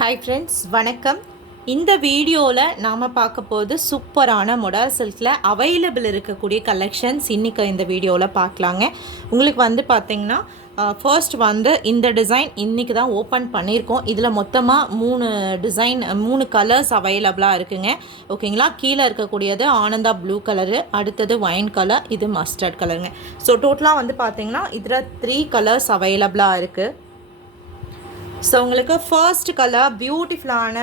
Hi friends, வணக்கம். இந்த வீடியோவில் நாம் பார்க்க போது சூப்பரான மொடால் சில்கில் அவைலபிள் இருக்கக்கூடிய கலெக்ஷன்ஸ் இன்றைக்கி இந்த வீடியோவில் பார்க்கலாங்க. உங்களுக்கு வந்து பார்த்திங்கன்னா ஃபர்ஸ்ட் வந்து இந்த டிசைன் இன்றைக்கி தான் ஓப்பன் பண்ணியிருக்கோம். இதில் மொத்தமாக 3 கலர்ஸ் அவைலபிளாக இருக்குங்க. ஓகேங்களா. கீழே இருக்கக்கூடியது ஆனந்தா ப்ளூ கலரு, அடுத்தது ஒயின் கலர், இது மஸ்டர்ட் கலருங்க. ஸோ டோட்டலாக வந்து பார்த்திங்கன்னா இதில் 3 கலர்ஸ் அவைலபிளாக இருக்குது. ஸோ உங்களுக்கு ஃபர்ஸ்ட் கலர் பியூட்டிஃபுல்லான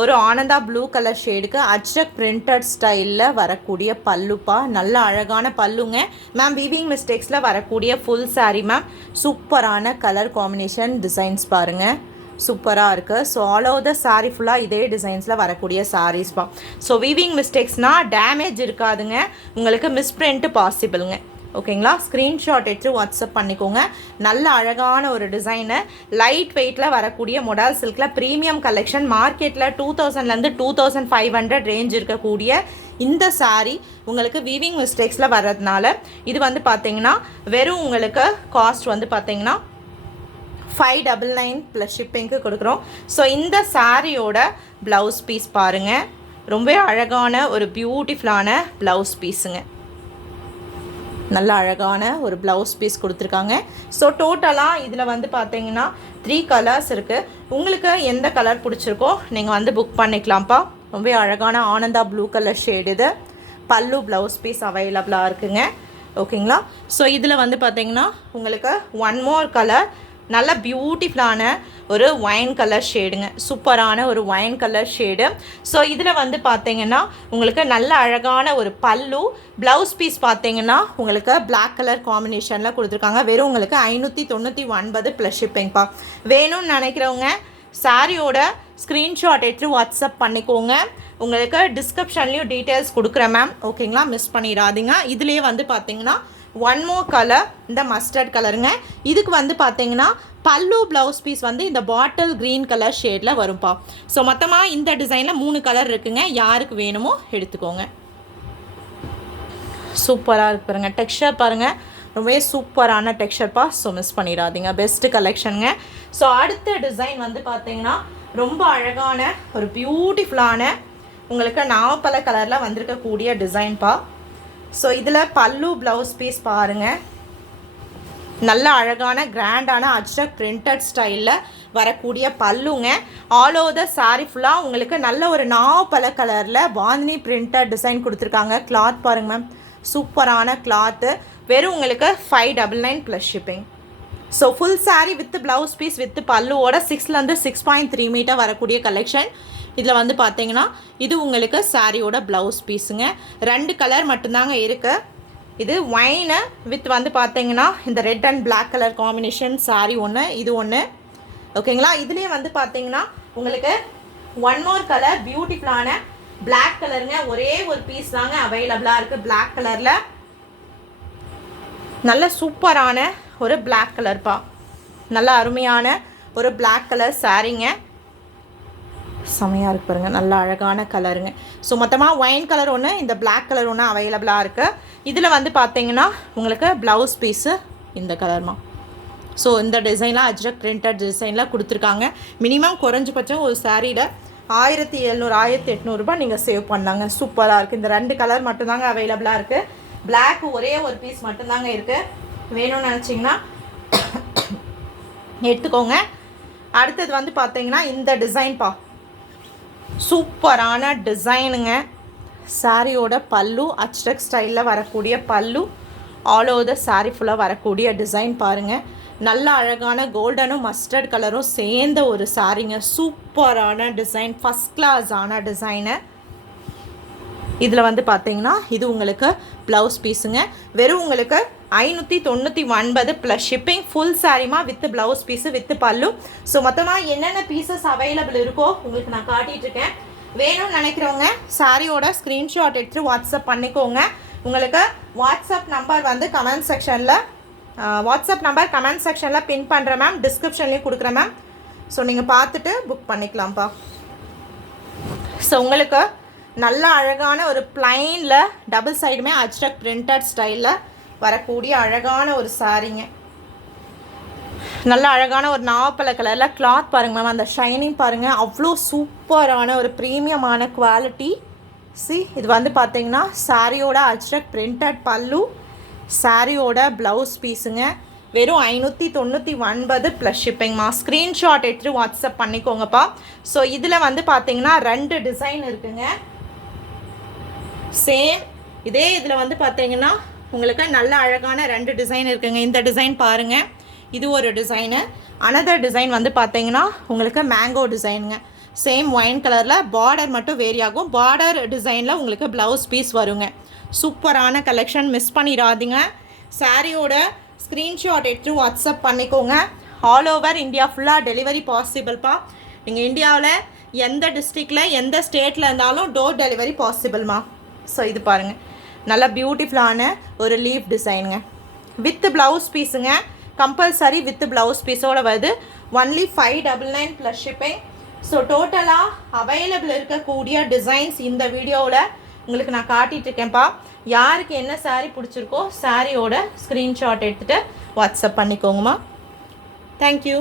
ஒரு ஆனந்தா ப்ளூ கலர் ஷேடுக்கு அஜ்ரக் பிரிண்டட் ஸ்டைலில் வரக்கூடிய பல்லுப்பா. நல்ல அழகான பல்லுங்க மேம். வீவிங் மிஸ்டேக்ஸில் வரக்கூடிய ஃபுல் சாரீ மேம். சூப்பரான கலர் காம்பினேஷன், டிசைன்ஸ் பாருங்கள், சூப்பராக இருக்குது. So all over the sari ஃபுல்லாக இதே டிசைன்ஸில் வரக்கூடிய சாரீஸ்ப்பா. ஸோ வீவிங் மிஸ்டேக்ஸ்னால் டேமேஜ் இருக்காதுங்க, உங்களுக்கு மிஸ்பிரிண்ட்டு பாசிபிளுங்க. ஓகேங்களா. ஸ்க்ரீன்ஷாட் எடுத்து வாட்ஸ்அப் பண்ணிக்கோங்க. நல்ல அழகான ஒரு டிசைனு, லைட் வெயிட்டில் வரக்கூடிய மொடால் சில்கில் ப்ரீமியம் கலெக்ஷன். மார்க்கெட்டில் 2000லேருந்து 2500 ரேஞ்ச் இருக்கக்கூடிய இந்த சாரீ உங்களுக்கு வீவிங் மிஸ்டேக்ஸில் வர்றதுனால இது வந்து பார்த்தீங்கன்னா வெறும் உங்களுக்கு காஸ்ட் வந்து பார்த்தீங்கன்னா 599 ப்ளஸ் ஷிப்பிங்க்கு கொடுக்குறோம். ஸோ இந்த சாரியோட ப்ளவுஸ் பீஸ் பாருங்கள், ரொம்ப அழகான ஒரு பியூட்டிஃபுல்லான ப்ளவுஸ் பீஸுங்க. நல்ல அழகான ஒரு ப்ளவுஸ் பீஸ் கொடுத்துருக்காங்க. ஸோ டோட்டலாக இதில் வந்து பார்த்தீங்கன்னா 3 கலர்ஸ் இருக்குது. உங்களுக்கு எந்த கலர் பிடிச்சிருக்கோ நீங்கள் வந்து புக் பண்ணிக்கலாம்ப்பா. ரொம்ப அழகான ஆனந்தா ப்ளூ கலர் ஷேடு. இது பல்லு ப்ளவுஸ் பீஸ் அவைலபிளாக இருக்குங்க. ஓகேங்களா. ஸோ இதில் வந்து பார்த்தீங்கன்னா உங்களுக்கு ஒன் மோர் கலர், நல்ல பியூட்டிஃபுல்லான ஒரு ஒயின் கலர் ஷேடுங்க. சூப்பரான ஒரு ஒயின் கலர் ஷேடு. ஸோ இதில் வந்து பார்த்தீங்கன்னா உங்களுக்கு நல்ல அழகான ஒரு பல்லு, ப்ளவுஸ் பீஸ் பார்த்தீங்கன்னா உங்களுக்கு பிளாக் கலர் காம்பினேஷனில் கொடுத்துருக்காங்க. வெறும் உங்களுக்கு 599 ப்ளஸ் ஷிப்பிங்ப்பா. வேணும்னு நினைக்கிறவங்க சாரியோட ஸ்க்ரீன்ஷாட் எடுத்து வாட்ஸ்அப் பண்ணிக்கோங்க. உங்களுக்கு டிஸ்கிரிப்ஷன்லேயும் டீட்டெயில்ஸ் கொடுக்குறேன் மேம். ஓகேங்களா, மிஸ் பண்ணிடாதீங்க. இதுலேயே வந்து பார்த்தீங்கன்னா ஒன் மோர் கலர், இந்த மஸ்டர்ட் கலருங்க. இதுக்கு வந்து பார்த்தீங்கன்னா பல்லு ப்ளவுஸ் பீஸ் வந்து இந்த பாட்டில் க்ரீன் கலர் ஷேடில் வரும்ப்பா. ஸோ மொத்தமாக இந்த டிசைனில் 3 கலர் இருக்குங்க. யாருக்கு வேணுமோ எடுத்துக்கோங்க. சூப்பராக இருக்கு பாருங்கள், டெக்ஸ்சர் பாருங்கள், ரொம்பவே சூப்பரான டெக்ஸ்சர்ப்பா. ஸோ மிஸ் பண்ணிடாதீங்க, பெஸ்ட்டு கலெக்ஷனுங்க. ஸோ அடுத்த டிசைன் வந்து பார்த்தீங்கன்னா ரொம்ப அழகான ஒரு பியூட்டிஃபுல்லான உங்களுக்கு நாவப்பழ கலரில் வந்திருக்கக்கூடிய டிசைன்ப்பா. ஸோ இதில் பல்லு ப்ளவுஸ் பீஸ் பாருங்கள், நல்ல அழகான கிராண்டான அஜ்ரக் பிரிண்டட் ஸ்டைலில் வரக்கூடிய பல்லுங்க. ஆல் ஓவர் த சாரீ ஃபுல்லாக உங்களுக்கு நல்ல ஒரு நாவப்பழ கலரில் பாந்தினி பிரிண்டட் டிசைன் கொடுத்துருக்காங்க. கிளாத் பாருங்கள் மேம், சூப்பரான கிளாத்து. வெறும் உங்களுக்கு 599 plus shipping. So full sari with blouse piece with பல்லுவோட 6லேருந்து 6.3 மீட்டர் வரக்கூடிய கலெக்ஷன். இதில் வந்து பார்த்தீங்கன்னா இது உங்களுக்கு சாரியோட ப்ளவுஸ் பீஸுங்க. 2 கலர் மட்டும்தாங்க இருக்குது. இது ஒயினு வித் வந்து பார்த்தீங்கன்னா இந்த red and black colour combination sari ஒன்று, இது ஒன்று. ஓகேங்களா. இதுலேயே வந்து பார்த்தீங்கன்னா உங்களுக்கு ஒன் மோர் கலர் பியூட்டிஃபுல்லான பிளாக் கலருங்க. ஒரே ஒரு பீஸ் தாங்க அவைலபிளாக இருக்குது பிளாக் கலரில். நல்ல சூப்பரான ஒரு பிளாக் கலர்ப்பா. நல்ல அருமையான ஒரு பிளாக் கலர் சாரீங்க. செமையாக இருக்கு பாருங்கள், நல்ல அழகான கலருங்க. ஸோ மொத்தமாக ஒயின் கலர் ஒன்று, இந்த பிளாக் கலர் ஒன்று அவைலபிளாக இருக்குது. இதில் வந்து பார்த்தீங்கன்னா உங்களுக்கு ப்ளவுஸ் பீஸு இந்த கலர்மா. ஸோ இந்த டிசைன்லாம் அஜ்ரக் பிரிண்டட் டிசைனில் கொடுத்துருக்காங்க. மினிமம் குறைஞ்சபட்சம் ஒரு சாரியில் 1700 1800 ரூபாய் நீங்கள் சேவ் பண்ணலாங்க. சூப்பராக இருக்குது. இந்த 2 கலர் மட்டும்தாங்க அவைலபிளாக இருக்குது. பிளாக் ஒரே ஒரு பீஸ் மட்டும்தாங்க இருக்குது. வேணும்னு நினச்சிங்கன்னா எடுத்துக்கோங்க. அடுத்தது வந்து பார்த்தீங்கன்னா இந்த டிசைன்ப்பா, சூப்பரான டிசைனுங்க. சாரியோட பல்லு அஜ்ரக் ஸ்டைலில் வரக்கூடிய பல்லு, ஆல் ஓவர் த சாரீ ஃபுல்லாக வரக்கூடிய டிசைன் பாருங்கள். நல்ல அழகான கோல்டனும் மஸ்டர்ட் கலரும் சேர்ந்த ஒரு சாரீங்க. சூப்பரான டிசைன், ஃபஸ்ட் கிளாஸான டிசைனு. இதில் வந்து பார்த்தீங்கன்னா இது உங்களுக்கு ப்ளவுஸ் பீஸுங்க. வெறும் உங்களுக்கு 599 ப்ளஸ் ஷிப்பிங். ஃபுல் சாரீமா வித் ப்ளவுஸ் பீஸு வித் பல்லு. ஸோ மொத்தமாக என்னென்ன பீசஸ் அவைலபிள் இருக்கோ உங்களுக்கு நான் காட்டிகிட்ருக்கேன். வேணும்னு நினைக்கிறவங்க சாரியோட ஸ்க்ரீன்ஷாட் எடுத்து வாட்ஸ்அப் பண்ணிக்கோங்க. உங்களுக்கு வாட்ஸ்அப் நம்பர் வந்து கமெண்ட் செக்ஷனில் பின் பண்ணுறேன் மேம். டிஸ்கிரிப்ஷன்லேயும் கொடுக்குறேன் மேம். ஸோ நீங்கள் பார்த்துட்டு புக் பண்ணிக்கலாம்ப்பா. ஸோ உங்களுக்கு நல்ல அழகான ஒரு பிளைனில் டபுள் சைடுமே அஜ்ரக் பிரிண்டட் ஸ்டைலில் வரக்கூடிய அழகான ஒரு சாரீங்க. நல்ல அழகான ஒரு நாவப்பழ கலரில் கிளாத் பாருங்கள் மேம், அந்த ஷைனிங் பாருங்கள், அவ்வளோ சூப்பரான ஒரு ப்ரீமியமான குவாலிட்டி. இது வந்து பார்த்தீங்கன்னா சாரியோட அஜ்ரக் பிரிண்டட் பல்லு, சாரியோட ப்ளவுஸ் பீஸுங்க. வெறும் 599 ப்ளஸ் ஷிப்பிங்மா. ஸ்க்ரீன்ஷாட் எடுத்து வாட்ஸ்அப் பண்ணிக்கோங்கப்பா. ஸோ இதில் வந்து பார்த்தீங்கன்னா 2 டிசைன் இருக்குங்க. சேம் இதே இதில் வந்து பார்த்தீங்கன்னா உங்களுக்கு நல்ல அழகான 2 டிசைன் இருக்குங்க. இந்த டிசைன் பாருங்கள், இது ஒரு டிசைனு. அனதர் டிசைன் வந்து பார்த்தீங்கன்னா உங்களுக்கு மேங்கோ டிசைனுங்க. சேம் ஒயின் கலரில், பார்டர் மட்டும் வேரி ஆகும். பார்டர் டிசைனில் உங்களுக்கு ப்ளவுஸ் பீஸ் வருங்க. சூப்பரான கலெக்ஷன், மிஸ் பண்ணிடாதீங்க. சாரியோட ஸ்க்ரீன்ஷாட் எடுத்து வாட்ஸ்அப் பண்ணிக்கோங்க. ஆல் ஓவர் இந்தியா ஃபுல்லாக டெலிவரி பாசிபிள்ப்பா. நீங்கள் இந்தியாவில் எந்த டிஸ்ட்ரிக்டில் எந்த ஸ்டேட்டில் இருந்தாலும் டோர் டெலிவரி பாசிபிள்மா. ஸோ இது பாருங்கள், நல்லா பியூட்டிஃபுல்லான ஒரு லீஃப் டிசைனுங்க. வித் ப்ளவுஸ் பீஸுங்க, கம்பல்சரி வித் ப்ளவுஸ் பீஸோடு வருது. Only 599 plus shipping. ஸோ டோட்டலாக அவைலபிள் இருக்கக்கூடிய டிசைன்ஸ் இந்த வீடியோவில் உங்களுக்கு நான் காட்டிகிட்ருக்கேன்ப்பா. யாருக்கு என்ன சாரீ பிடிச்சிருக்கோ சாரியோட ஸ்க்ரீன்ஷாட் எடுத்துகிட்டு வாட்ஸ்அப் பண்ணிக்கோங்கம்மா. தேங்க்யூ.